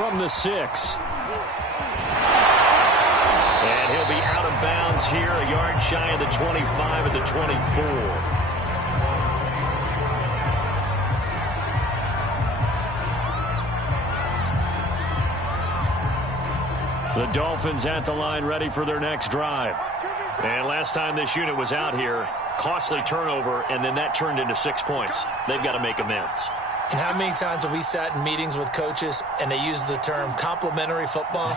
from the 6. And he'll be out of bounds here, a yard shy of the 25 at the 24. The Dolphins at the line ready for their next drive. And last time this unit was out here, costly turnover, and then that turned into 6 points. They've got to make amends. And how many times have we sat in meetings with coaches and they use the term complementary football?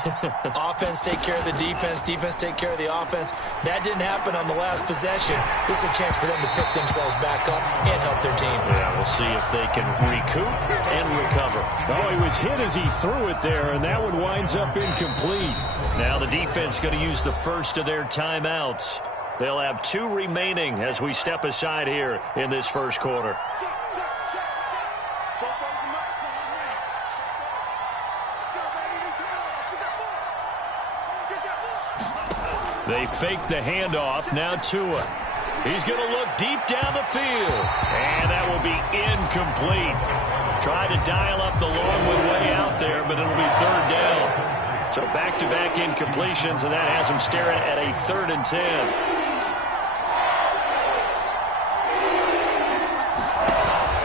Offense take care of the defense, defense take care of the offense. That didn't happen on the last possession. This is a chance for them to pick themselves back up and help their team. Yeah, we'll see if they can recoup and recover. Oh, he was hit as he threw it there, and that one winds up incomplete. Now the defense going to use the first of their timeouts. They'll have 2 remaining as we step aside here in this first quarter. They fake the handoff. Now Tua. He's going to look deep down the field. And that will be incomplete. Tried to dial up the long one way out there, but it'll be 3rd down. So back-to-back incompletions, and that has him staring at a 3rd and 10.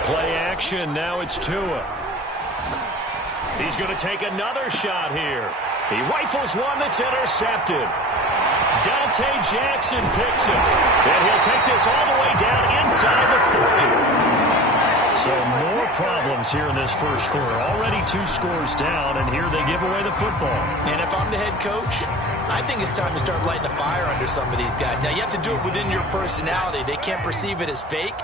Play action. Now it's Tua. He's going to take another shot here. He rifles one that's intercepted. Dante Jackson picks it. And he'll take this all the way down inside the 40. So more problems here in this first quarter. Already 2 scores down, and here they give away the football. And if I'm the head coach, I think it's time to start lighting a fire under some of these guys. Now, you have to do it within your personality. They can't perceive it as fake.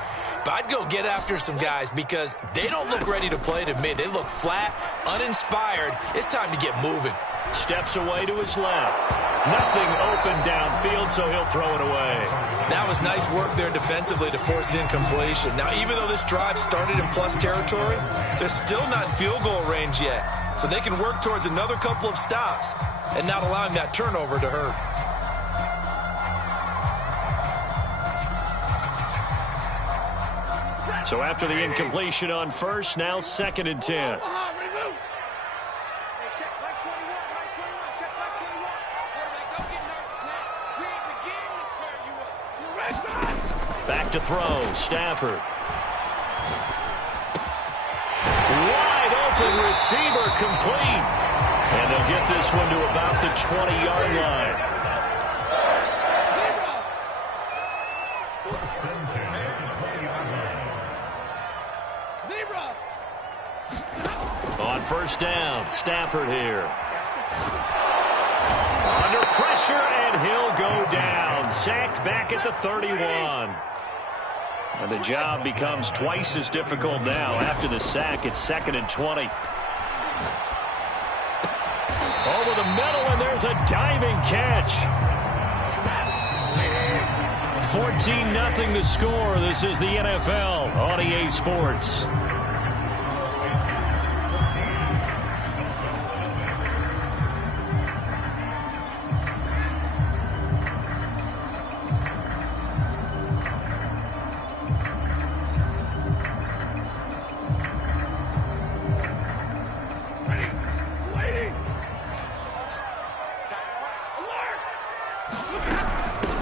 But I'd go get after some guys because they don't look ready to play to me. They look flat, uninspired. It's time to get moving. Steps away to his left. Nothing open downfield, so he'll throw it away. That was nice work there defensively to force incompletion. Now, even though this drive started in plus territory, they're still not in field goal range yet. So they can work towards another couple of stops and not allowing that turnover to hurt. So after the incompletion on first, now 2nd and 10. Back to throw, Stafford. Wide open receiver complete. And they'll get this one to about the 20-yard line. On first down, Stafford here. Under pressure, and he'll go down. Sacked back at the 31. And the job becomes twice as difficult now. After the sack, it's 2nd and 20. Over the middle, and there's a diving catch. 14-0 the score. This is the NFL on EA Sports.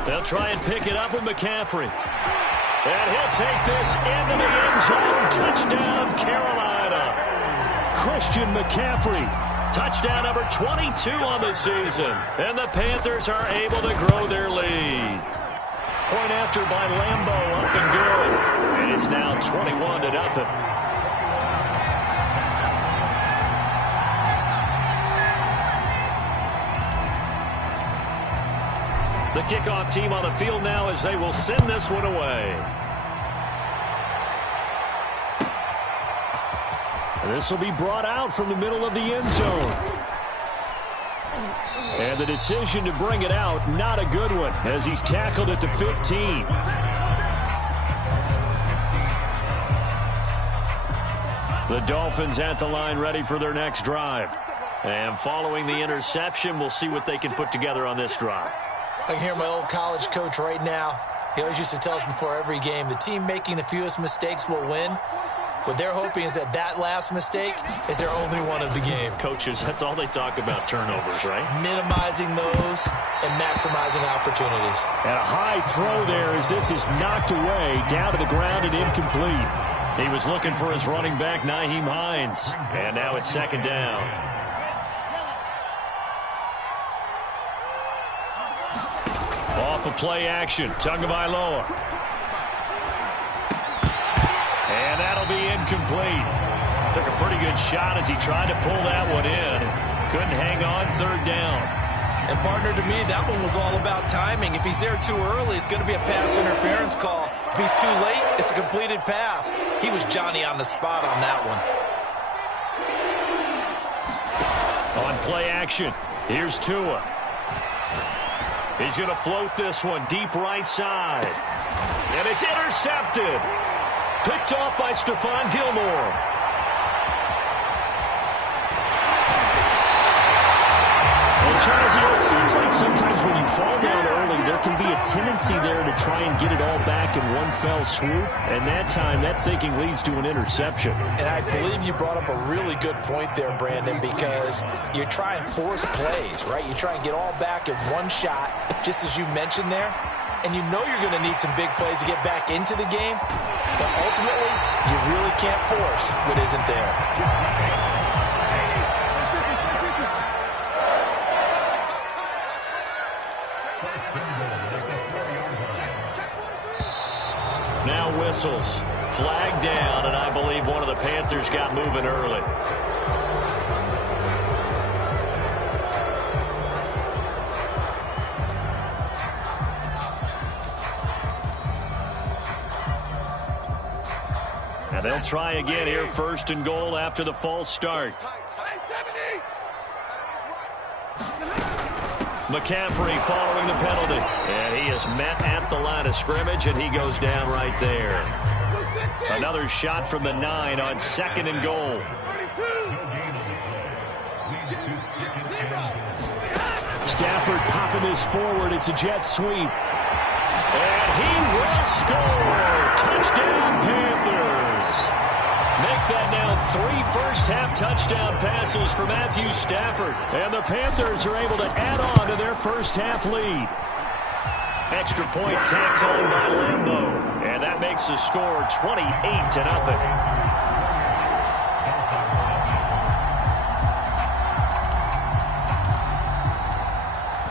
They'll try and pick it up with McCaffrey. And he'll take this into the end zone. Touchdown, Carolina. Christian McCaffrey. Touchdown number 22 on the season. And the Panthers are able to grow their lead. Point after by Lambeau, up and good. And it's now 21-0. The kickoff team on the field now as they will send this one away. This will be brought out from the middle of the end zone. And the decision to bring it out, not a good one, as he's tackled at the 15. The Dolphins at the line ready for their next drive. And following the interception, we'll see what they can put together on this drive. I can hear my old college coach right now. He always used to tell us before every game, the team making the fewest mistakes will win. What they're hoping is that that last mistake is their only one of the game. Coaches, that's all they talk about, turnovers, right? Minimizing those and maximizing opportunities. And a high throw there as this is knocked away, down to the ground and incomplete. He was looking for his running back, Nyheim Hines. And now it's second down. Off of play action, Tagovailoa. And that'll be incomplete. Took a pretty good shot as he tried to pull that one in. Couldn't hang on, third down. And partner, to me, that one was all about timing. If he's there too early, it's going to be a pass interference call. If he's too late, it's a completed pass. He was Johnny on the spot on that one. On play action, here's Tua. He's going to float this one deep right side. And it's intercepted. Picked off by Stephon Gilmore. Well, Charles, it seems like sometimes when you fall down early, there can be a tendency there to try and get it all back in one fell swoop. And that time, that thinking leads to an interception. And I believe you brought up a really good point there, Brandon, because you try and force plays, right? You try and get all back in one shot, just as you mentioned there. And you know you're going to need some big plays to get back into the game. But ultimately, you really can't force what isn't there. Now whistles. Flag down, and I believe one of the Panthers got moving early. Now they'll try again here, first and goal after the false start. McCaffrey following the penalty. And he is met at the line of scrimmage, and he goes down right there. Another shot from the 9 on second and goal. Stafford popping this forward. It's a jet sweep. And he will score. Touchdown, Panthers. Make that now 3 first-half touchdown passes for Matthew Stafford. And the Panthers are able to add on to their first-half lead. Extra point tacked on by Lambeau. And that makes the score 28-0.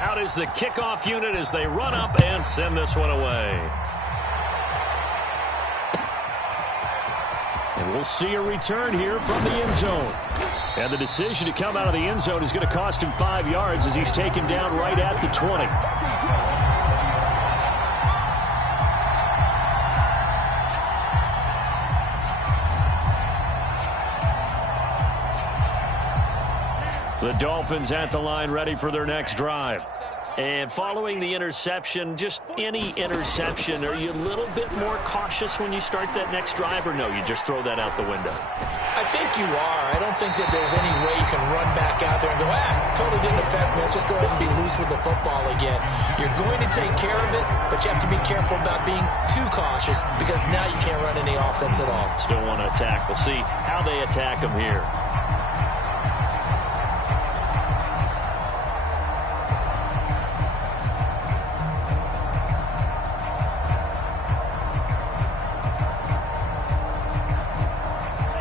Out is the kickoff unit as they run up and send this one away. And we'll see a return here from the end zone. And the decision to come out of the end zone is going to cost him 5 yards as he's taken down right at the 20. The Dolphins at the line ready for their next drive. And following the interception, just any interception, are you a little bit more cautious when you start that next drive, or no, you just throw that out the window? I think you are. I don't think that there's any way you can run back out there and go, totally didn't affect me. Let's just go ahead and be loose with the football again. You're going to take care of it, but you have to be careful about being too cautious because now you can't run any offense at all. Still want to attack. We'll see how they attack them here.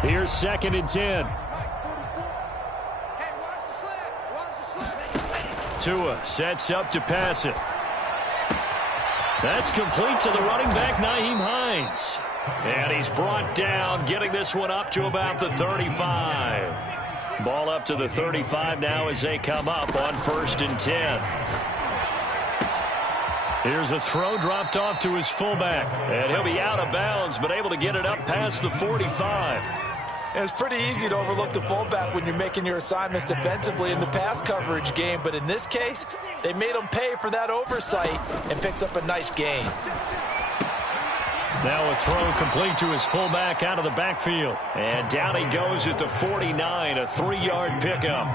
Here's second and 10. Tua sets up to pass it. That's complete to the running back, Nyheim Hines. And he's brought down, getting this one up to about the 35. Ball up to the 35 now as they come up on 1st and 10. Here's a throw dropped off to his fullback. And he'll be out of bounds, but able to get it up past the 45. And it's pretty easy to overlook the fullback when you're making your assignments defensively in the pass coverage game. But in this case, they made him pay for that oversight and picks up a nice gain. Now a throw complete to his fullback out of the backfield. And down he goes at the 49, a 3-yard pickup.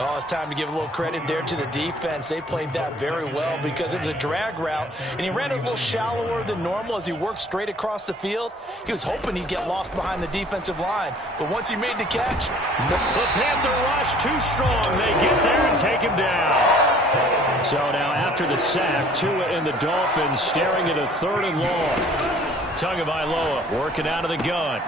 Oh, it's time to give a little credit there to the defense. They played that very well because it was a drag route, and he ran it a little shallower than normal as he worked straight across the field. He was hoping he'd get lost behind the defensive line, but once he made the catch, the Panther rush too strong. They get there and take him down. So now after the sack, Tua and the Dolphins staring at a 3rd and long. Tagovailoa working out of the gun.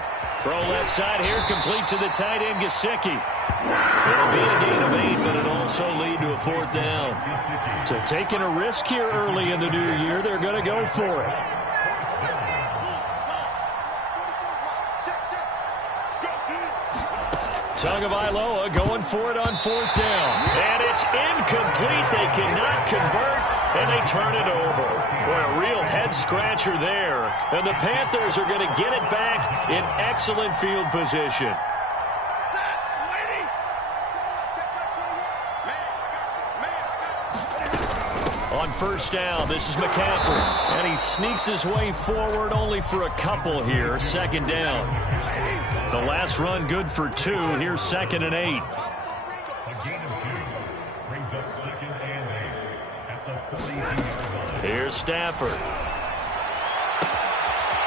Throw left side here, complete to the tight end, Gesicki. It'll be a gain of 8, but it'll also lead to a 4th down. So taking a risk here early in the new year, they're going to go for it. Tagovailoa going for it on 4th down. And it's incomplete. They cannot convert, and they turn it over. Boy, a real head-scratcher there. And the Panthers are going to get it back in excellent field position. On 1st down, this is McCaffrey. And he sneaks his way forward only for a couple here. 2nd down. The last run good for 2. Here's 2nd and 8. Here's Stafford.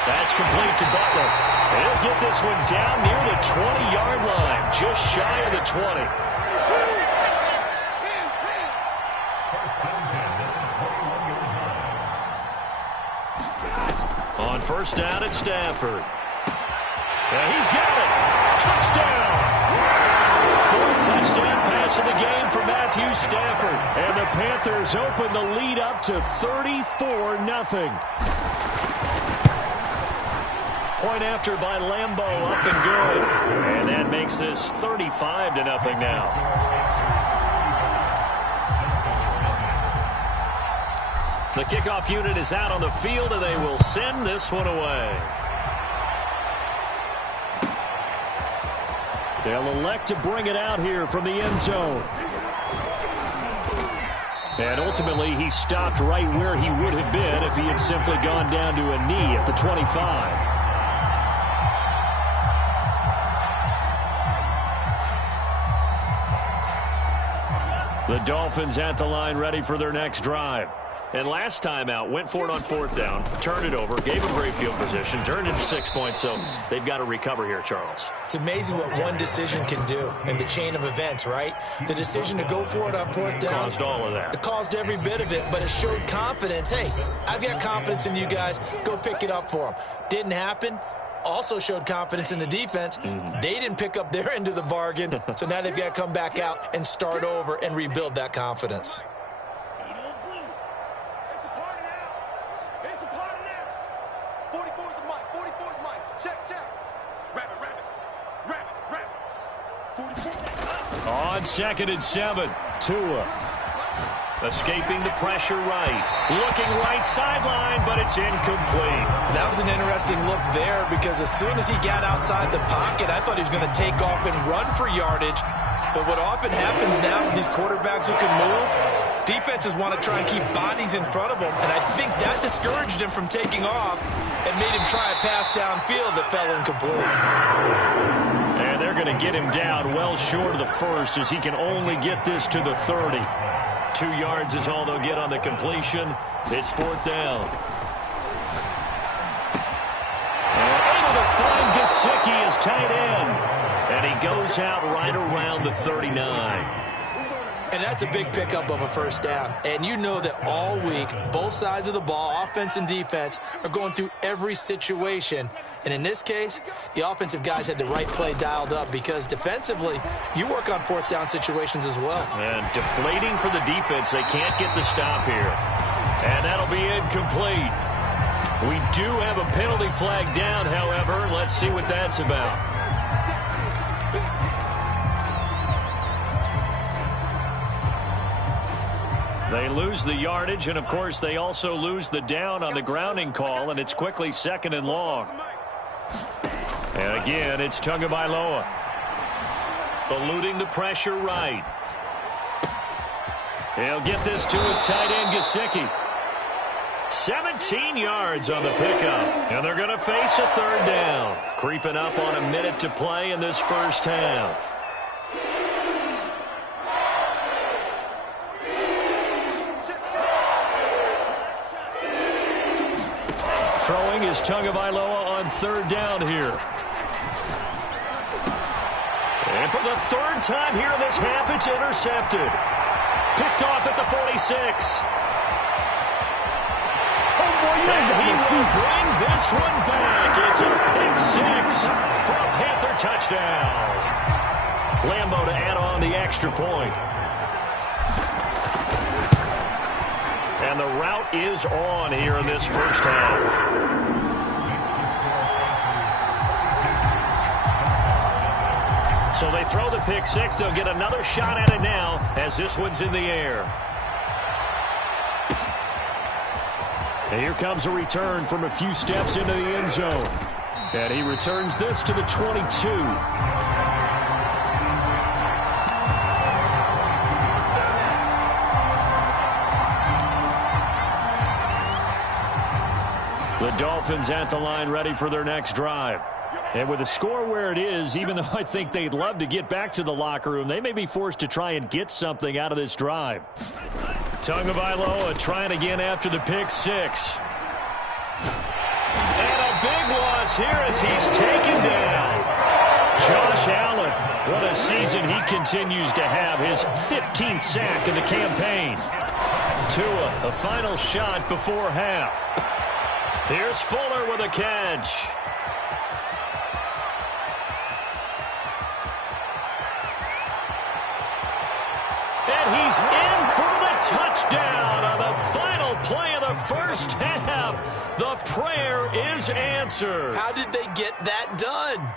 That's complete to Butler. He'll get this one down near the 20-yard line, just shy of the 20. On 1st down, it's Stafford. And he's got it. Touchdown. 4th touchdown pass of the game for Matthew Stafford. And the Panthers open the lead up to 34-0. Point after by Lambeau, up and good. And that makes this 35-0 now. The kickoff unit is out on the field, and they will send this one away. They'll elect to bring it out here from the end zone. And ultimately, he stopped right where he would have been if he had simply gone down to a knee at the 25. The Dolphins at the line ready for their next drive. And last time out, went for it on 4th down, turned it over, gave them great field position, turned into 6 points, so they've got to recover here, Charles. It's amazing what one decision can do in the chain of events, right? The decision to go for it on 4th down. Caused all of that. It caused every bit of it, but it showed confidence. Hey, I've got confidence in you guys. Go pick it up for them. Didn't happen. Also showed confidence in the defense. They didn't pick up their end of the bargain, so now they've got to come back out and start over and rebuild that confidence. On 2nd and 7, Tua escaping the pressure right. Looking right sideline, but it's incomplete. That was an interesting look there because as soon as he got outside the pocket, I thought he was going to take off and run for yardage. But what often happens now with these quarterbacks who can move, defenses want to try and keep bodies in front of them, and I think that discouraged him from taking off and made him try a pass downfield that fell incomplete. And they're going to get him down well short of the 1st as he can only get this to the 30. 2 yards is all they'll get on the completion. It's 4th down. And able to find Gesicki as tight end. And he goes out right around the 39. And that's a big pickup of a 1st down. And you know that all week, both sides of the ball, offense and defense, are going through every situation. And in this case, the offensive guys had the right play dialed up because defensively, you work on 4th down situations as well. And deflating for the defense. They can't get the stop here. And that'll be incomplete. We do have a penalty flag down, however. Let's see what that's about. They lose the yardage, and, of course, they also lose the down on the grounding call, and it's quickly 2nd and long. And again, it's Tagovailoa. Eluding the pressure right. He'll get this to his tight end, Gesicki. 17 yards on the pickup. And they're going to face a 3rd down. Creeping up on a minute to play in this 1st half. Throwing is Tagovailoa on third down here. And for the third time here in this half, it's intercepted. Picked off at the 46. And he will bring this one back. It's a pick six for a Panther touchdown. Lambo to add on the extra point. And the route is on here in this first half. So they throw the pick six. They'll get another shot at it now as this one's in the air. And here comes a return from a few steps into the end zone. And he returns this to the 22. The Dolphins at the line ready for their next drive. And with the score where it is, even though I think they'd love to get back to the locker room, they may be forced to try and get something out of this drive. Tagovailoa trying again after the pick six. And a big loss here as he's taken down. Josh Allen, what a season he continues to have. His 15th sack in the campaign. Tua, a final shot before half. Here's Fuller with a catch. And he's in for the touchdown on the final play of the first half. The prayer is answered. How did they get that done?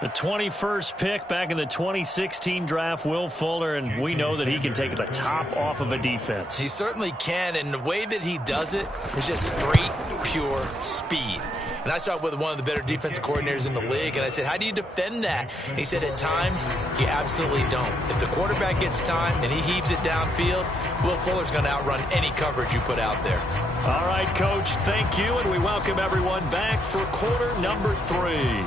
The 21st pick back in the 2016 draft, Will Fuller, and we know that he can take the top off of a defense. He certainly can, and the way that he does it is just straight, pure speed. And I saw it with one of the better defensive coordinators in the league, and I said, how do you defend that? And he said, at times, you absolutely don't. If the quarterback gets time and he heaves it downfield, Will Fuller's going to outrun any coverage you put out there. All right, Coach, thank you, and we welcome everyone back for quarter number 3.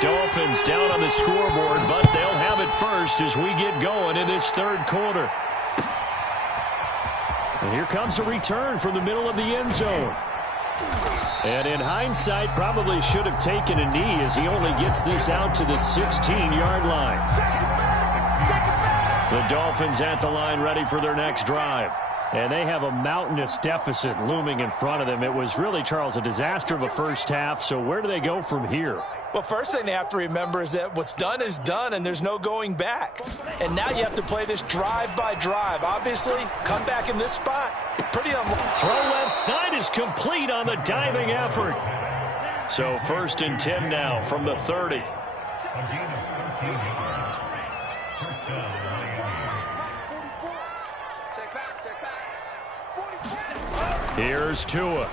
Dolphins down on the scoreboard, but they'll have it first as we get going in this third quarter. And here comes a return from the middle of the end zone. And in hindsight, probably should have taken a knee as he only gets this out to the 16-yard line. The Dolphins at the line ready for their next drive. And they have a mountainous deficit looming in front of them. It was really, Charles, a disaster of a first half. So where do they go from here? Well, first thing they have to remember is that what's done is done, and there's no going back. And now you have to play this drive by drive. Obviously, come back in this spot. Pretty unlikely. Throw left side is complete on the diving effort. So 1st and 10 now from the 30. Here's Tua.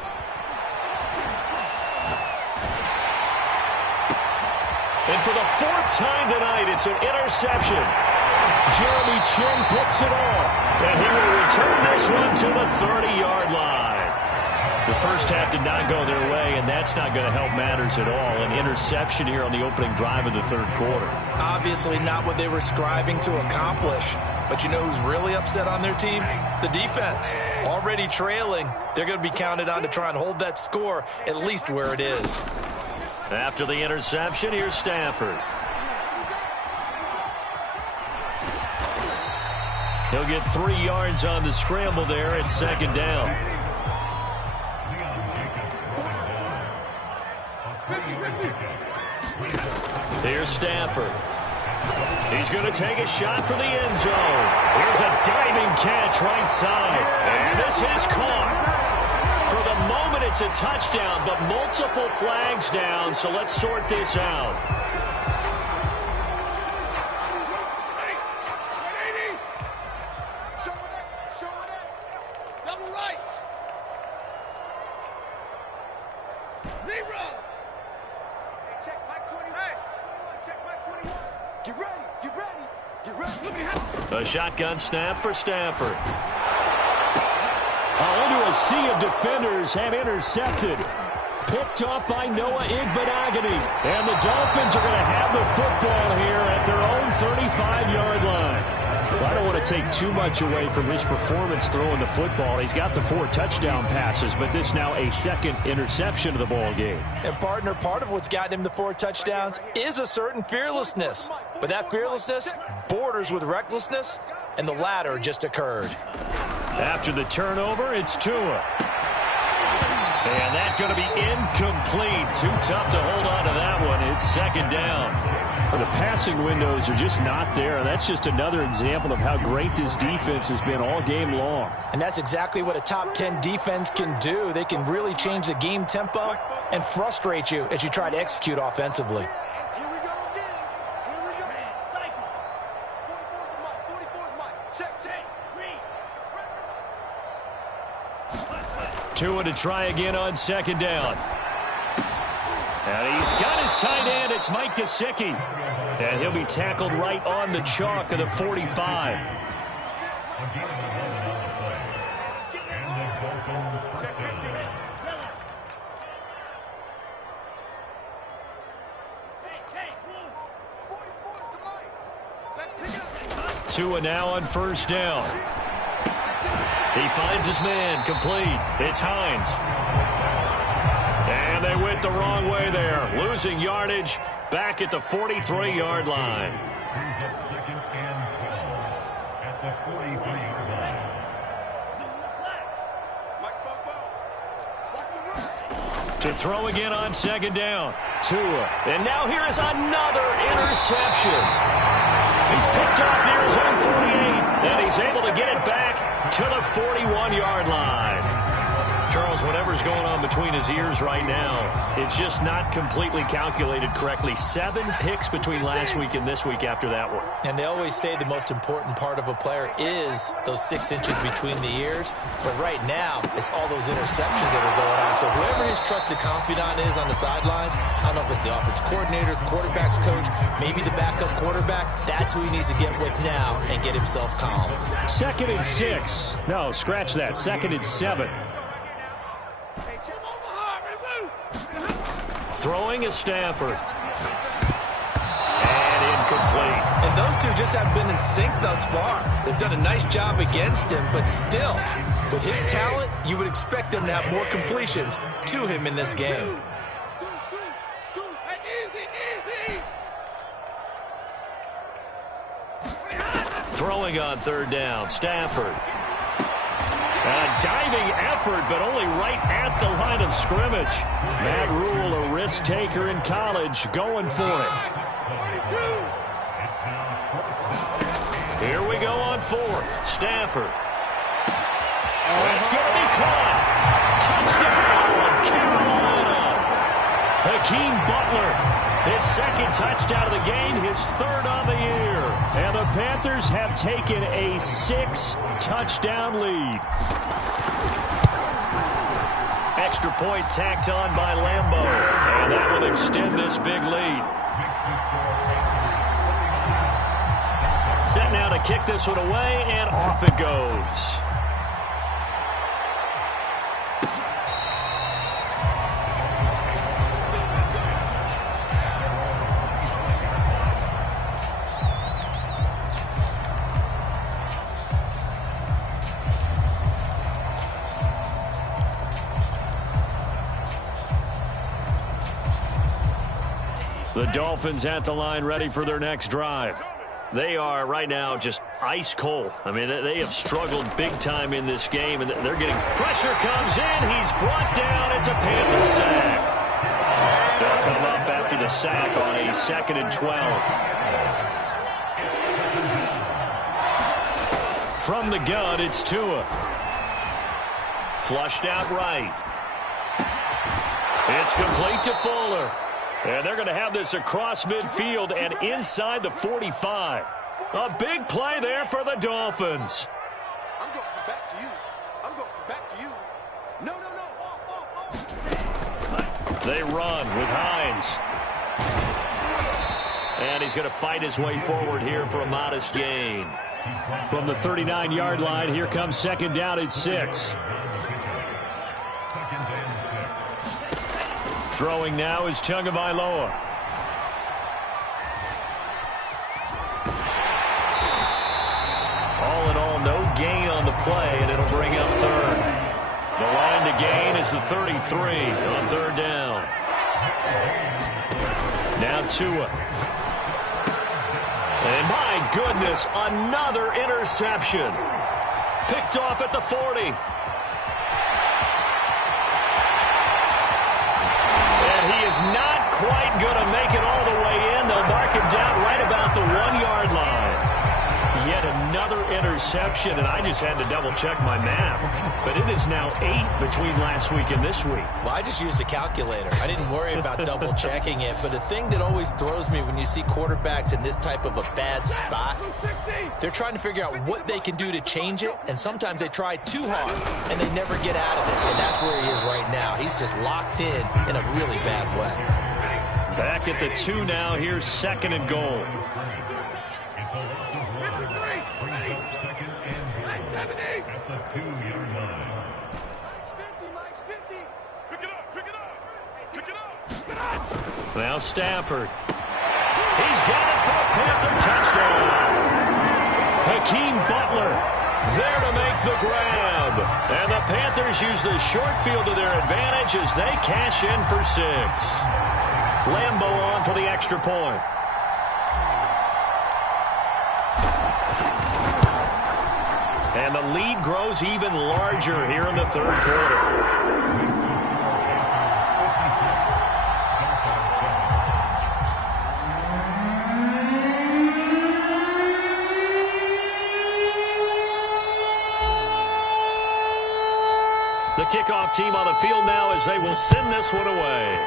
And for the 4th time tonight, it's an interception. Jeremy Chin picks it off. And he will return this one to the 30-yard line. The first half did not go their way, and that's not going to help matters at all. An interception here on the opening drive of the third quarter. Obviously not what they were striving to accomplish. But you know who's really upset on their team? The defense. Already trailing. They're going to be counted on to try and hold that score at least where it is. After the interception, here's Stafford. He'll get 3 yards on the scramble there at 2nd down. Here's Stafford. He's going to take a shot for the end zone. Here's a diving catch right side. And this is caught. For the moment, it's a touchdown, but multiple flags down, so let's sort this out. Double right. Zero. Hey, check Mike 21. Check Mike 21. Get ready. Get ready. Get ready. Look at him. A shotgun snap for Stafford. Into a sea of defenders and intercepted. picked off by Noah Igbenogany. And the Dolphins are going to have the football here at their own 35-yard line. Well, I don't want to take too much away from his performance throwing the football. He's got the 4 touchdown passes, but this now a second interception of the ball game. And, partner, part of what's gotten him the 4 touchdowns is a certain fearlessness. But that fearlessness borders with recklessness, and the latter just occurred. After the turnover, it's Tua. And that's going to be incomplete. Too tough to hold on to that one. It's second down. Well, the passing windows are just not there. And that's just another example of how great this defense has been all game long. And that's exactly what a top 10 defense can do. They can really change the game tempo and frustrate you as you try to execute offensively. Here we go again. Here we go. Cycle. 44's Mike. Check. Tua to try again on second down. And he's got his tight end. It's Mike Gesicki. And he'll be tackled right on the chalk of the 45. Tua now on first down. He finds his man, complete. It's Hines. And they went the wrong way there. Losing yardage back at the 43-yard line. To throw again on second down. Tua. And now here is another interception. He's picked off near his own 48, and he's able to get it back to the 41-yard line. Charles, whatever's going on between his ears right now, it's just not completely calculated correctly. 7 picks between last week and this week after that one. And they always say the most important part of a player is those 6 inches between the ears. But right now, it's all those interceptions that are going on. So whoever his trusted confidant is on the sidelines, I don't know if it's the offensive coordinator, the quarterback's coach, maybe the backup quarterback, that's who he needs to get with now and get himself calm. 2nd and 6. No, scratch that. 2nd and 7. Throwing is Stafford. And incomplete. And those two just haven't been in sync thus far. They've done a nice job against him, but still, with his talent, you would expect them to have more completions to him in this game. Throwing on third down, Stafford. A diving effort, but only right at the line of scrimmage. Matt Rule, a risk taker in college, going for it. Here we go on 4th. Stafford. That's going to be caught. Touchdown, Carolina. Hakeem Butler, his 2nd touchdown of the game, his 3rd on the year. And the Panthers have taken a 6-touchdown lead. Extra point tacked on by Lambeau. And that will extend this big lead. Set now to kick this one away, and off it goes. The Dolphins at the line, ready for their next drive. They are right now just ice cold. I mean, they have struggled big time in this game, and they're getting pressure comes in. He's brought down. It's a Panther sack. They'll come up after the sack on a 2nd and 12. From the gun, it's Tua. Flushed out right. It's complete to Fuller. And they're going to have this across midfield and inside the 45. A big play there for the Dolphins. I'm going back to you. I'm going back to you. No. They run with Hines. And he's going to fight his way forward here for a modest gain. From the 39-yard line, here comes 2nd down and 6. Throwing now is Tagovailoa. All in all, no gain on the play, and it'll bring up third. The line to gain is the 33 on third down. Now Tua. And my goodness, another interception. Picked off at the 40. And he is not quite going to make it all the way in. They'll mark him down right about the 1-yard line. Yet another interception, and I just had to double-check my math. But it is now 8 between last week and this week. Well, I just used a calculator. I didn't worry about double-checking it. But the thing that always throws me when you see quarterbacks in this type of a bad spot, they're trying to figure out what they can do to change it, and sometimes they try too hard, and they never get out of it. And that's where he is right now. He's just locked in a really bad way. Back at the 2 now. Here's 2nd and goal. Now Stafford. He's got it for a Panther touchdown. Hakeem Butler there to make the grab. And the Panthers use the short field to their advantage as they cash in for 6. Lambo on for the extra point. And the lead grows even larger here in the third quarter. The kickoff team on the field now as they will send this one away.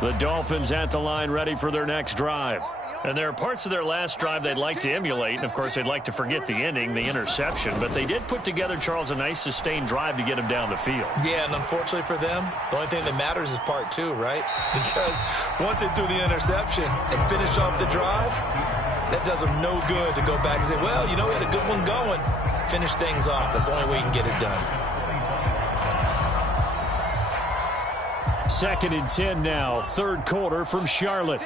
The Dolphins at the line ready for their next drive. And there are parts of their last drive they'd like to emulate. And, of course, they'd like to forget the ending, the interception. But they did put together, Charles, a nice sustained drive to get him down the field. Yeah, and unfortunately for them, the only thing that matters is part 2, right? Because once they threw the interception and finished off the drive, that does them no good to go back and say, well, you know, we had a good one going. Finish things off. That's the only way you can get it done. 2nd and 10 now. Third quarter from Charlotte.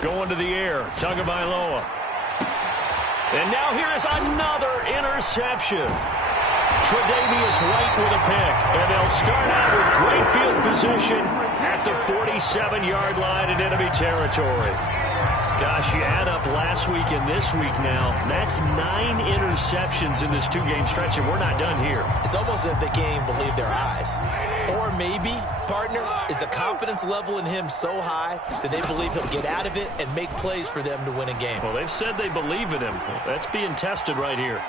Going to the air. Tagovailoa. And now here is another interception. Tre'Davious White with a pick. And they'll start out with great field position at the 47-yard line in enemy territory. Gosh, you add up last week and this week now. That's 9 interceptions in this 2-game stretch, and we're not done here. It's almost as if they can't even believe their eyes. Or maybe, partner, is the confidence level in him so high that they believe he'll get out of it and make plays for them to win a game. Well, they've said they believe in him. That's being tested right here.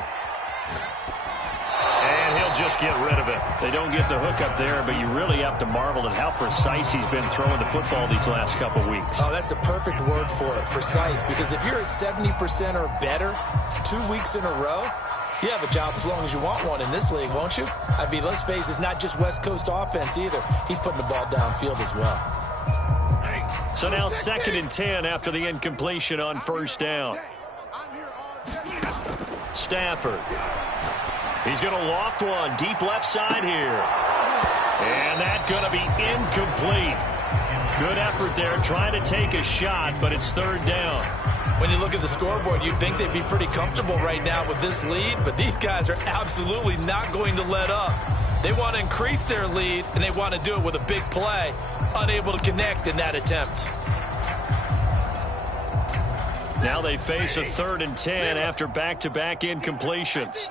And he'll just get rid of it. They don't get the hook up there, but you really have to marvel at how precise he's been throwing the football these last couple weeks. Oh, that's the perfect word for it, precise. Because if you're at 70% or better 2 weeks in a row, you have a job as long as you want one in this league, won't you? I mean, let's face it, it's not just West Coast offense either. He's putting the ball downfield as well. So now 2nd and 10 after the incompletion on first down. Stafford. He's going to loft one deep left side here. And that's going to be incomplete. Good effort there trying to take a shot, but it's third down. When you look at the scoreboard, you'd think they'd be pretty comfortable right now with this lead, but these guys are absolutely not going to let up. They want to increase their lead, and they want to do it with a big play. Unable to connect in that attempt. Now they face a 3rd and 10 after back-to-back incompletions.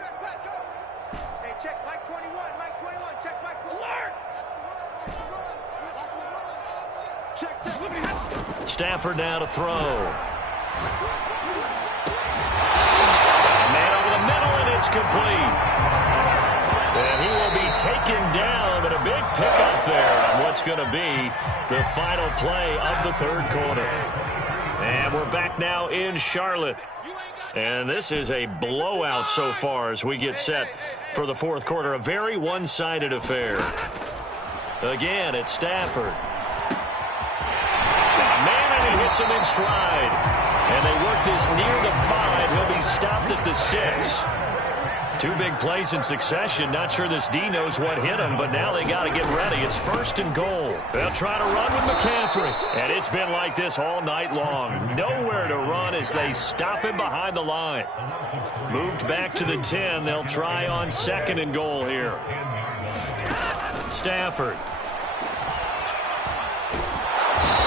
Hey, check Mike 21, Mike 21, check Mike 21. Alert! Check. Stafford now to throw. Man over the middle, and it's complete. And he will be taken down, but a big pickup there on what's going to be the final play of the third quarter. And we're back now in Charlotte. And this is a blowout so far as we get set for the fourth quarter. A very one-sided affair. Again, it's Stafford. Man, and he hits him in stride. And they work this near the 5. He'll be stopped at the 6. 2 big plays in succession. Not sure this D knows what hit him, but now they got to get ready. It's 1st and goal. They'll try to run with McCaffrey. And it's been like this all night long. Nowhere to run as they stop him behind the line. Moved back to the 10. They'll try on 2nd and goal here. Stafford.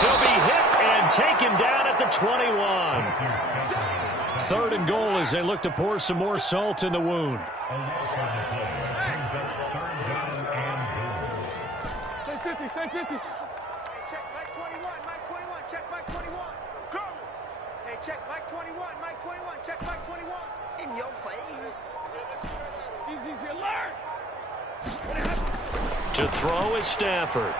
He'll be hit and taken down at the 21. 3rd and goal as they look to pour some more salt in the wound. Stay 50, stay 50. Hey, check Mike 21, Mike 21, check Mike 21. Go! Hey, check Mike 21, Mike 21, check Mike 21. In your face. Easy, alert! To throw is Stafford.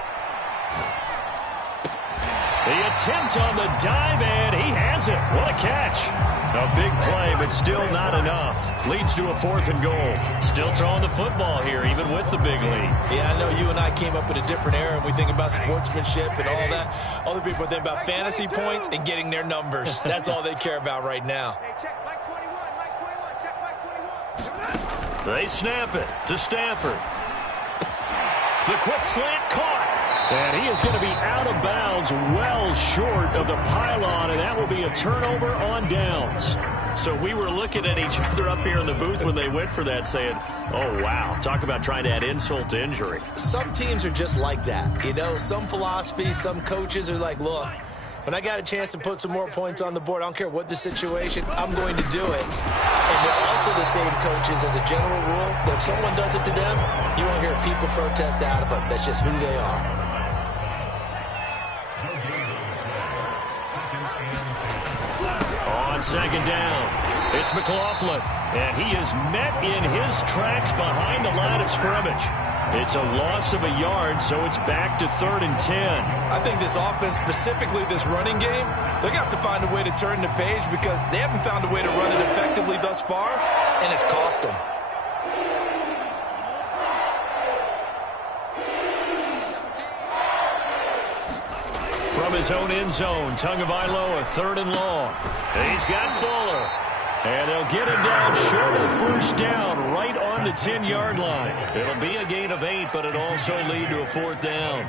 The attempt on the dive, and he has it. What a catch. A big play, but still not enough. Leads to a 4th and goal. Still throwing the football here, even with the big lead. Yeah, I know you and I came up in a different era, and we think about sportsmanship and all that. Other people think about fantasy points and getting their numbers. That's all they care about right now. Hey, check Mike 21, Mike 21, check Mike 21. They snap it to Stafford. The quick slant caught. And he is going to be out of bounds well short of the pylon, and that will be a turnover on downs. So we were looking at each other up here in the booth when they went for that saying, oh, wow, talk about trying to add insult to injury. Some teams are just like that. You know, some philosophies, some coaches are like, look, when I got a chance to put some more points on the board, I don't care what the situation, I'm going to do it. And they're also the same coaches as a general rule that if someone does it to them, you won't hear people protest out of them. That's just who they are. On 2nd down, it's McLaughlin, and he is met in his tracks behind the line of scrimmage. It's a loss of a yard, so it's back to 3rd and 10. I think this offense, specifically this running game, they're going to have to find a way to turn the page because they haven't found a way to run it effectively thus far, and it's cost them. From his own end zone, Tagovailoa, 3rd and long. He's got Fuller. And they'll get him down short of the 1st down, right on the 10-yard line. It'll be a gain of 8, but it'll also lead to a 4th down.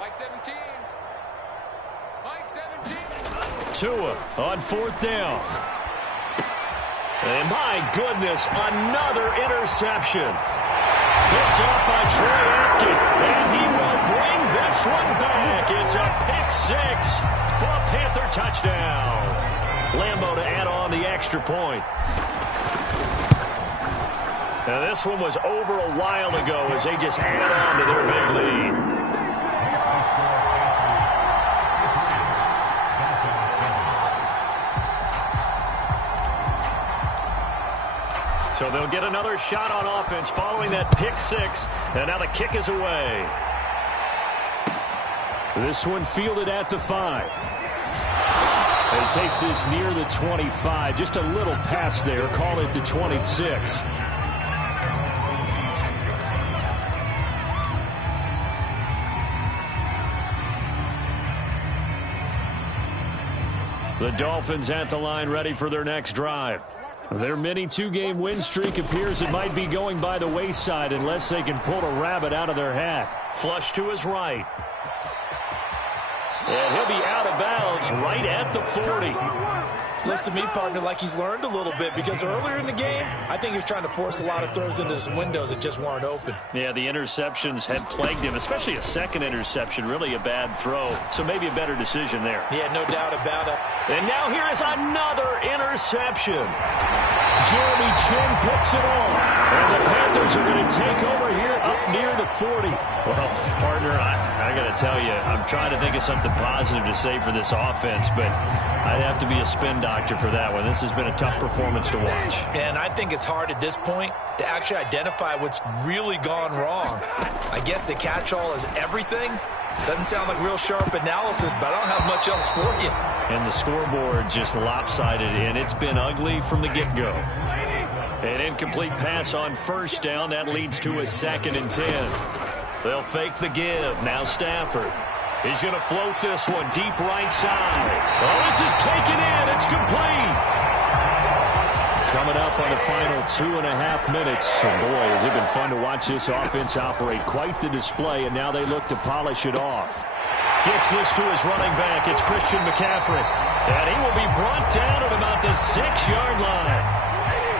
Mike 17. Mike 17. Tua on 4th down. And my goodness, another interception. Picked up by Troy Apke, and he will bring this one back. It's a pick 6 for a Panther touchdown. Lambeau to add on the extra point. Now this one was over a while ago as they just add on to their big lead. So they'll get another shot on offense following that pick 6. And now the kick is away. This one fielded at the 5. He takes this near the 25. Just a little pass there. Call it the 26. The Dolphins at the line ready for their next drive. Their mini 2-game win streak appears it might be going by the wayside unless they can pull a rabbit out of their hat. Flush to his right. And he'll be out of bounds right at the 40. Looks to me, partner, like he's learned a little bit because earlier in the game, I think he was trying to force a lot of throws into some windows that just weren't open. Yeah, the interceptions had plagued him, especially a second interception, really a bad throw. So maybe a better decision there. Yeah, no doubt about it. And now here is another interception. Jeremy Chin picks it off. And the Panthers are going to take over here up near the 40. Well, partner, I got to tell you, I'm trying to think of something positive to say for this offense, but I'd have to be a spin doctor for that one. This has been a tough performance to watch. And I think it's hard at this point to actually identify what's really gone wrong. I guess the catch-all is everything, Doesn't sound like real sharp analysis, but I don't have much else for you. And the scoreboard just lopsided, and it's been ugly from the get-go. An incomplete pass on first down. That leads to a 2nd and 10. They'll fake the give. Now Stafford. He's going to float this one deep right side. Oh, this is taken in. It's complete. Coming up on the final 2.5 minutes. And boy, has it been fun to watch this offense operate. Quite the display, and now they look to polish it off. Gets this to his running back. It's Christian McCaffrey. And he will be brought down at about the 6-yard line.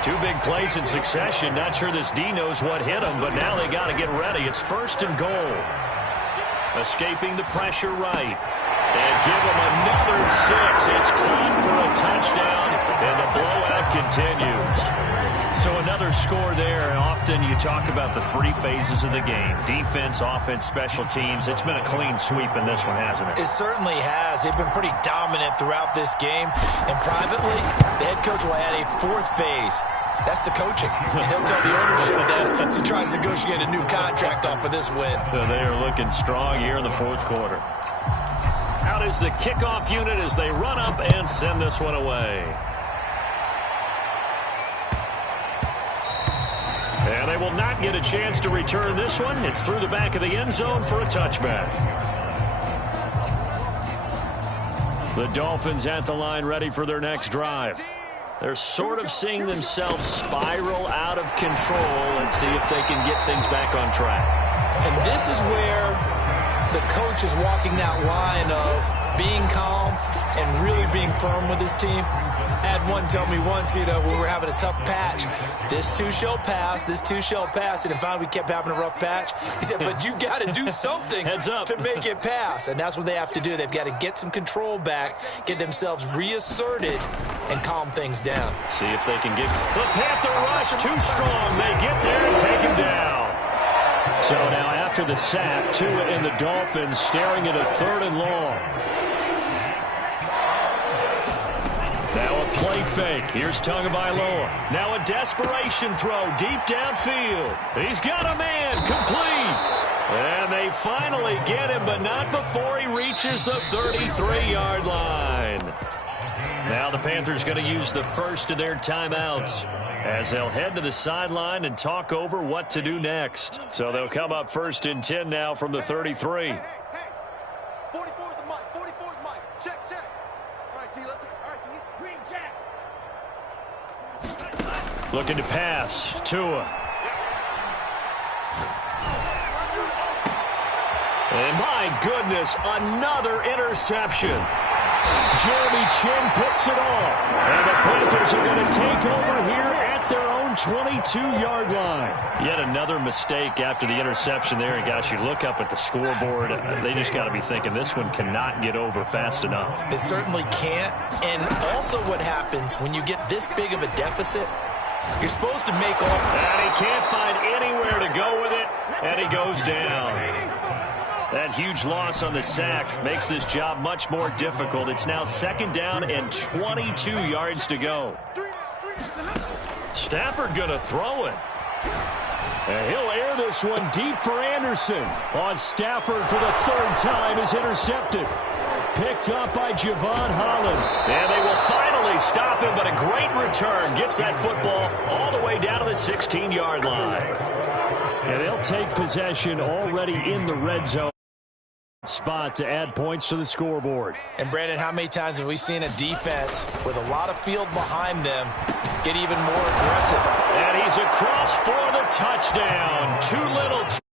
2 big plays in succession. Not sure this D knows what hit him, but now they got to get ready. It's 1st and goal. Escaping the pressure right. And give him another 6. It's caught for a touchdown, and the blowout continues. So another score there, and often you talk about the 3 phases of the game. Defense, offense, special teams. It's been a clean sweep in this one, hasn't it? It certainly has. They've been pretty dominant throughout this game. And privately, the head coach will add a 4th phase. That's the coaching. And he'll tell the ownership that as he tries to negotiate a new contract off of this win. So they are looking strong here in the 4th quarter. Out is the kickoff unit as they run up and send this one away. And they will not get a chance to return this one. It's through the back of the end zone for a touchback. The Dolphins at the line ready for their next drive. They're sort of seeing themselves spiral out of control. Let's see if they can get things back on track. And this is where the coach is walking that line of being calm and really being firm with his team. I had one tell me once, when we were having a tough patch, this too shall pass, this too shall pass. And finally we kept having a rough patch. He said, but you've got to do something to make it pass. And that's what they have to do. They've got to get some control back, get themselves reasserted, and calm things down. See if they can get the Panther rush too strong. They get there and take him down. So now after the sack, Tua and the Dolphins staring at a 3rd and long. Now a play fake. Here's Tagovailoa. Now a desperation throw deep downfield. He's got a man. Complete. And they finally get him, but not before he reaches the 33-yard line. Now the Panthers going to use the first of their timeouts as they'll head to the sideline and talk over what to do next. So they'll come up 1st and 10 now from the 33. Hey, 44 is the mic. 44 is mic. Check. All right, T, let's go. All right, T. Green Jack. Looking to pass. Tua. And my goodness, another interception. Jeremy Chin picks it off. And the Panthers are going to take over here at their own 22-yard line. Yet another mistake after the interception there. And gosh, you look up at the scoreboard, they just got to be thinking this one cannot get over fast enough. It certainly can't. And also what happens when you get this big of a deficit, you're supposed to make all. And he can't find anywhere to go with it, and he goes down. That huge loss on the sack makes this job much more difficult. It's now 2nd down and 22 yards to go. Stafford going to throw it. And he'll air this one deep for Anderson. On Stafford for the 3rd time is intercepted. Picked up by Javon Holland. And they will finally stop him, but a great return. Gets that football all the way down to the 16-yard line. And they'll take possession already in the red zone spot to add points to the scoreboard. And Brandon, how many times have we seen a defense with a lot of field behind them get even more aggressive? And he's across for the touchdown. Too little.